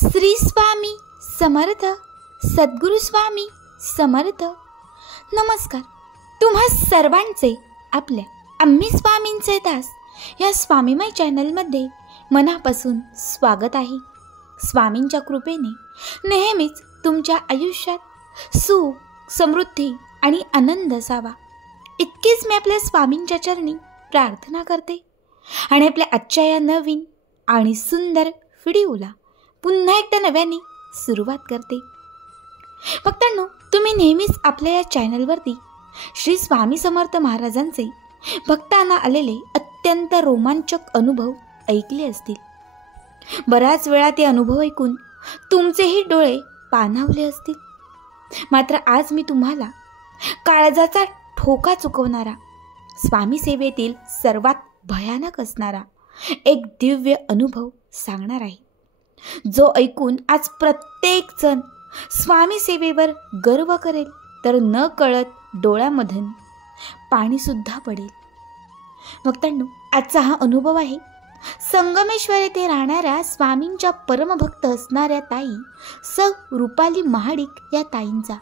श्री स्वामी समर्थ, सद्गुरु स्वामी समर्थ. नमस्कार. तुम्हा सर्वांचे आपल्या आम्ही स्वामींचे दास या स्वामीमय चॅनलमध्ये मनापासून स्वागत आहे. स्वामींच्या कृपेने नेहमीच तुमच्या आयुष्यात सुख, समृद्धी आणि आनंद असावा इतकीच मी आपल्या स्वामींच्या चरणी प्रार्थना करते. आणि आपल्या आजच्या या नवीन आणि सुंदर व्हिडिओला पुन्हा एकदा नव्याने सुरुवात करते. भक्तांनो, तुम्ही नेहमीच आपल्या या चॅनलवरती श्री स्वामी समर्थ महाराजांचे भक्तांना आलेले अत्यंत रोमांचक अनुभव ऐकले असतील. बऱ्याच वेळा ते अनुभव ऐकून तुमचेही डोळे पाणावले असतील. मात्र आज मी तुम्हाला काळजाचा ठोका चुकवणारा, स्वामी सेवेतील सर्वात भयानक असणारा एक दिव्य अनुभव सांगणार आहे, जो ऐकून आज प्रत्येक जण स्वामी सेवेवर गर्व करेल, तर न कळत डोळ्यामधून पाणीसुद्धा पडेल. भक्तांनो, आजचा हा अनुभव आहे संगमेश्वर येथे राहणाऱ्या स्वामींच्या परमभक्त असणाऱ्या ताई रुपाली महाडिक या ताईंचा.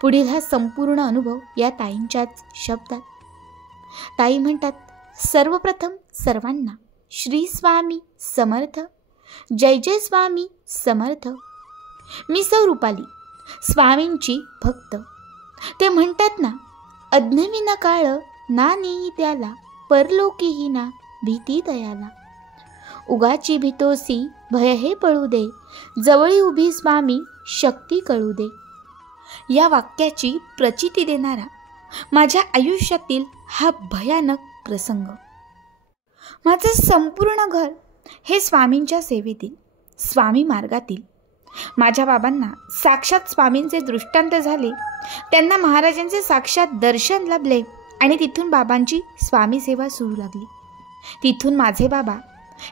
पुढील हा संपूर्ण अनुभव या ताईंच्याच शब्दात. ताई म्हणतात, सर्वप्रथम सर्वांना श्री स्वामी समर्थ. जय जय स्वामी समर्थ. मी रुपाली, स्वामींची भक्त. ते म्हणतात ना, अज्ञविना काळ ना नेई त्याला, परलोकीही ना भीती दयाला. उगाची भीतोसी भय हे पळू दे, जवळी उभी स्वामी शक्ती कळू दे. या वाक्याची प्रचिती देणारा माझ्या आयुष्यातील हा भयानक प्रसंग. माझं संपूर्ण घर हे स्वामींच्या सेवेतील, स्वामी मार्गातील. माझ्या बाबांना साक्षात स्वामींचे दृष्टांत झाले. त्यांना महाराजांचे साक्षात दर्शन लाभले आणि तिथून बाबांची स्वामी सेवा सुरू लागली. तिथून माझे बाबा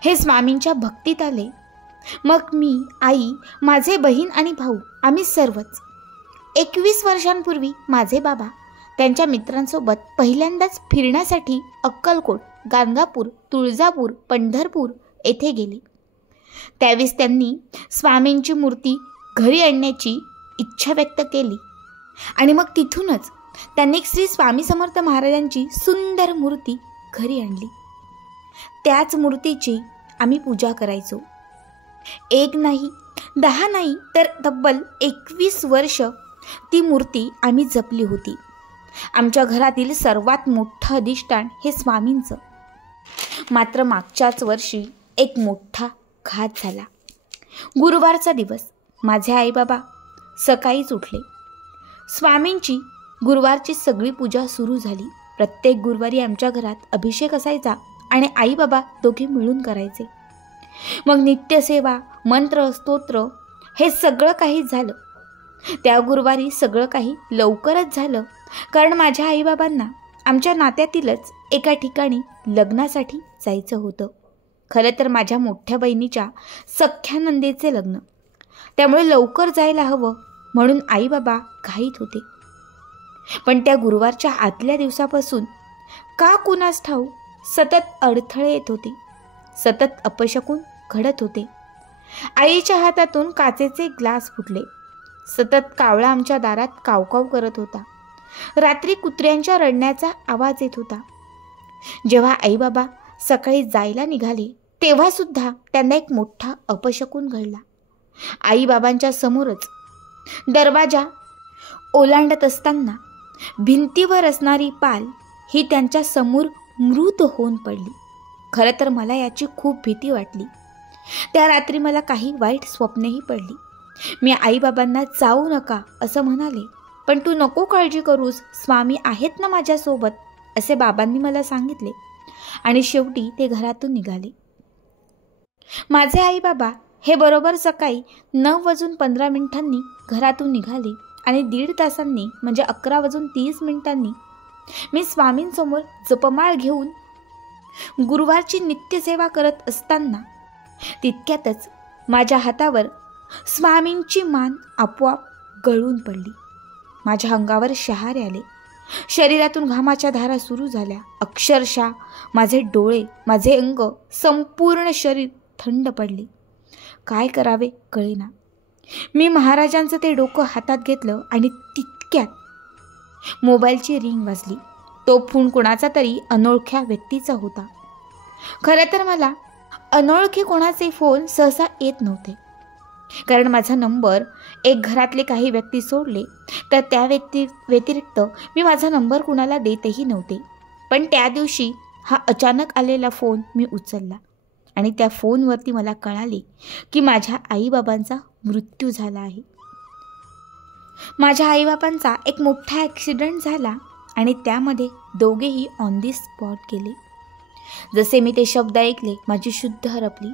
हे स्वामींच्या भक्तीत आले. मग मी, आई, माझे बहीण आणि भाऊ आम्ही सर्वच. 21 वर्षांपूर्वी माझे बाबा त्यांच्या मित्रांसोबत पहिल्यांदाच फिरण्यासाठी अक्कलकोट, गाणगापूर, तुळजापूर, पंढरपूर येथे गेले. त्यावेळेस त्यांनी स्वामींची मूर्ती घरी आणण्याची इच्छा व्यक्त केली आणि मग तिथूनच त्यांनी श्री स्वामी समर्थ महाराजांची सुंदर मूर्ती घरी आणली. त्याच मूर्तीची आम्ही पूजा करायचो. 1 नाही, 10 नाही, तर तब्बल 21 वर्ष ती मूर्ती आम्ही जपली होती. आमच्या घरातील सर्वात मोठं अधिष्ठान हे स्वामींचं. मात्र मागच्याच वर्षी एक मोठा घात झाला. गुरुवारचा दिवस. माझे आई बाबा सकाळीच उठले. स्वामींची गुरुवारची सगळी पूजा सुरू झाली. प्रत्येक गुरुवारी आमच्या घरात अभिषेक असायचा आणि आई बाबा दोघे मिळून करायचे. मग नित्यसेवा, मंत्र, स्तोत्र हे सगळं काही झालं. त्या गुरुवारी सगळं काही लवकरच झालं, कारण माझ्या आईबाबांना आमच्या नात्यातीलच एका ठिकाणी लग्नासाठी जायचं होतं. खरं तर माझ्या मोठ्या बहिणीच्या सख्ख्या नंदेचे लग्न, त्यामुळे लवकर जायला हवं म्हणून आईबाबा घाईत होते. पण त्या गुरुवारच्या आदल्या दिवसापासून का कुणास ठाऊक सतत अडथळे येत होते, सतत अपशकुन घडत होते. आईच्या हातातून काचेचे ग्लास फुटले. सतत कावळा आमच्या दारात कावकाव करत होता. रात्री कुत्र्यांच्या रडण्याचा आवाज येत होता. जेव्हा आईबाबा सकाळी जायला निघाले तेव्हा सुद्धा त्यांना एक मोठा अपशकुन घडला. आईबाबांच्या समोरच दरवाजा ओलांडत असताना भिंतीवर असणारी पाल ही त्यांच्या समोर मृत होऊन पडली. खरं तर मला याची खूप भीती वाटली. त्या रात्री मला काही वाईट स्वप्नेही पडली. मी आईबाबांना जाऊ नका असं म्हणाले, पण तू नको काळजी करूस, स्वामी आहेत ना माझ्यासोबत, असे बाबांनी मला सांगितले. आणि शेवटी ते घरातून निघाले. माझे आई बाबा हे बरोबर सकाळी 9:15 घरातून निघाले आणि 1.5 तासांनी म्हणजे 11:30 मी स्वामींसमोर जपमाळ घेऊन गुरुवारची नित्यसेवा करत असताना तितक्यातच माझ्या हातावर स्वामींची मान आपोआप गळून पडली. माझ्या अंगावर शहारे आले. शरीरातून घामाच्या धारा सुरू झाल्या. अक्षरशः माझे डोळे, माझे अंग, संपूर्ण शरीर थंड पडले. काय करावे कळेना. मी महाराजांचं ते डोकं हातात घेतलं आणि तितक्यात मोबाईलची रिंग वाजली. तो फोन कोणाचा तरी अनोळख्या व्यक्तीचा होता. खरं तर मला अनोळखी कोणाचे फोन सहसा येत नव्हते, कारण माझा नंबर एक घरातले काही व्यक्ती सोडले तर त्या व्यतिरिक्त मी माझा नंबर कुणाला देतही नव्हते. पण त्या दिवशी हा अचानक आलेला फोन मी उचलला आणि त्या फोनवरती मला कळाले की माझ्या आईबाबांचा मृत्यू झाला आहे. माझ्या आईबाबांचा एक मोठा ॲक्सिडेंट झाला आणि त्यामध्ये दोघेही ऑन दी स्पॉट गेले. जसे मी ते शब्द ऐकले माझी शुद्ध हरपली.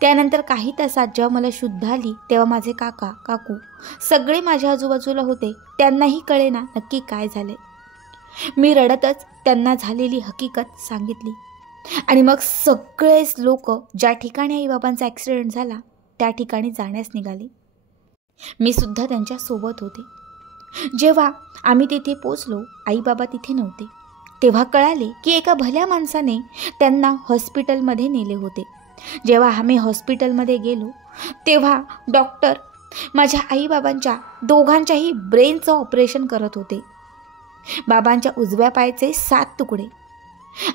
त्यानंतर काही तासात जेव्हा मला शुद्ध आली तेव्हा माझे काका काकू सगळे माझ्या आजूबाजूला होते. त्यांनाही कळेना नक्की काय झाले. मी रडतच त्यांना झालेली हकीकत सांगितली आणि मग सगळेच लोक ज्या ठिकाणी आईबाबांचा ॲक्सिडेंट झाला त्या ठिकाणी जाण्यास निघाले. मी सुद्धा त्यांच्यासोबत होते. जेव्हा आम्ही तिथे पोचलो आईबाबा तिथे नव्हते. तेव्हा कळाले की एका भल्या माणसाने त्यांना हॉस्पिटलमध्ये नेले होते. जेव्हा आम्ही हॉस्पिटलमध्ये गेलो तेव्हा डॉक्टर माझ्या आईबाबांच्या दोघांच्याही ब्रेनचं ऑपरेशन करत होते. बाबांच्या उजव्या पायाचे 7 तुकडे,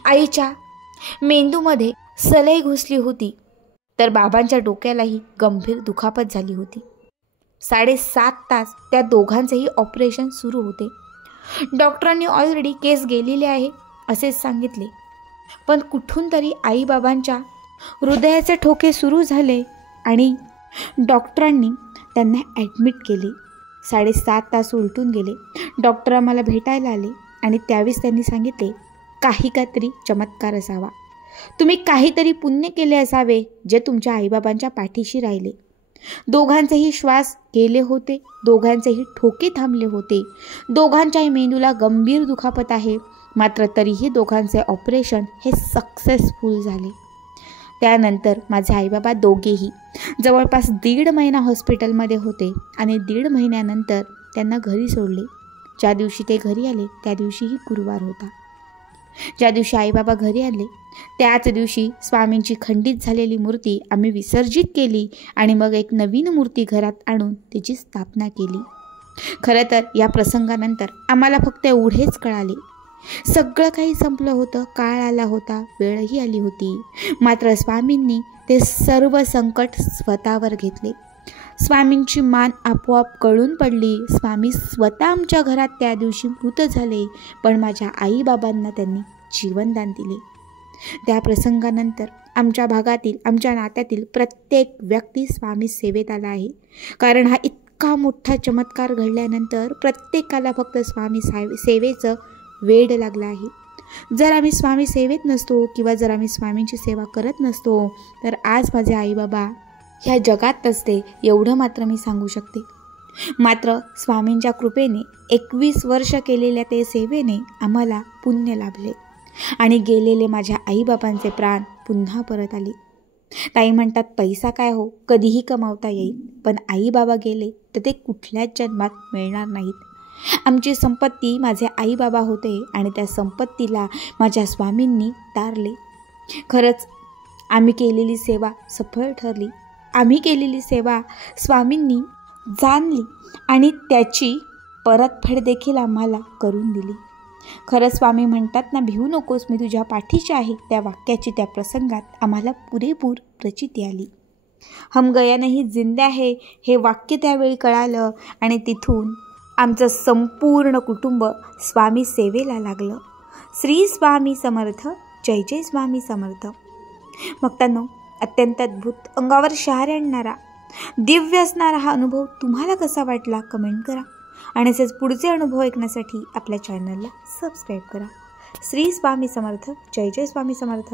आईच्या मेंदूमध्ये सलई घुसली होती, तर बाबांच्या डोक्यालाही गंभीर दुखापत झाली होती. 7.5 तास त्या दोघांचेही ऑपरेशन सुरू होते. डॉक्टरांनी ऑलरेडी केस गेलेली आहे असेच सांगितले. पण कुठून तरी आईबाबांच्या हृदयाचे ठोके सुरू झाले आणि डॉक्टरांनी त्यांना ॲडमिट केले. 7.5 तास उलटून गेले. डॉक्टर आम्हाला भेटायला आले आणि त्यावेळेस त्यांनी सांगितले काहीतरी चमत्कार असावा, तुम्ही काहीतरी पुण्य केले असावे जे तुमच्या आईबाबांच्या पाठीशी राहिले. दोघांचेही श्वास गेले होते, दोघांचेही ठोके थांबले होते, दोघांच्याही मेंदूला गंभीर दुखापत आहे, मात्र तरीही दोघांचे ऑपरेशन हे सक्सेसफुल झाले. त्यानंतर माझे आईबाबा दोघेही जवळपास 1.5 महिना हॉस्पिटलमध्ये होते आणि 1.5 महिन्यानंतर त्यांना घरी सोडले. ज्या दिवशी ते घरी आले त्या दिवशीही गुरुवार होता. ज्या दिवशी आईबाबा घरी आले त्याच दिवशी स्वामींची खंडित झालेली मूर्ती आम्ही विसर्जित केली आणि मग एक नवीन मूर्ती घरात आणून तिची स्थापना केली. खरं तर या प्रसंगानंतर आम्हाला फक्त एवढेच कळाले, सगळं काही संपलं होतं, काळ आला होता, वेळही आली होती, मात्र स्वामींनी ते सर्व संकट स्वतःवर घेतले. स्वामींची मान आपोआप गळून पडली. स्वामी स्वतः आमच्या घरात त्या दिवशी मृत झाले, पण माझ्या आईबाबांना त्यांनी जीवनदान दिले. त्या प्रसंगानंतर आमच्या भागातील, आमच्या नात्यातील प्रत्येक व्यक्ती स्वामी सेवेत आला आहे. कारण हा इतका मोठा चमत्कार घडल्यानंतर प्रत्येकाला फक्त स्वामी सेवेचं वेड लागलं आहे. जर आम्ही स्वामी सेवेत नसतो किंवा जर आम्ही स्वामींची सेवा करत नसतो तर आज माझे आईबाबा ह्या जगात नसते, एवढं मात्र मी सांगू शकते. मात्र स्वामींच्या कृपेने 21 वर्ष केलेल्या ते सेवेने आम्हाला पुण्य लाभले आणि गेलेले माझ्या आईबाबांचे प्राण पुन्हा परत आले. ताई म्हणतात पैसा काय हो कधीही कमावता येईल, पण आईबाबा गेले तर ते कुठल्याच जन्मात मिळणार नाहीत. आमची संपत्ती माझे आईबाबा होते आणि त्या संपत्तीला माझ्या स्वामींनी तारले. खरंच आम्ही केलेली सेवा सफल ठरली. आम्ही केलेली सेवा स्वामींनी जाणली आणि त्याची परतफेड देखील आम्हाला करून दिली. खरंच स्वामी म्हणतात ना, भिवू नकोस मी तुझ्या पाठीशी आहे, त्या वाक्याची त्या प्रसंगात आम्हाला पुरेपूर प्रचिती आली. हम गया नहीं जिंदा है हे वाक्य त्यावेळी कळालं आणि तिथून आमचं संपूर्ण कुटुंब स्वामी सेवेला लागलं. श्री स्वामी समर्थ, जय जय स्वामी समर्थ. भक्तांनो, अत्यंत अद्भुत, अंगावर शहारे आणणारा, दिव्य असणारा हा अनुभव तुम्हाला कसा वाटला कमेंट करा आणि असेच पुढचे अनुभव ऐकण्यासाठी आपल्या चॅनलला सबस्क्राईब करा. श्री स्वामी समर्थ, जय जय स्वामी समर्थ.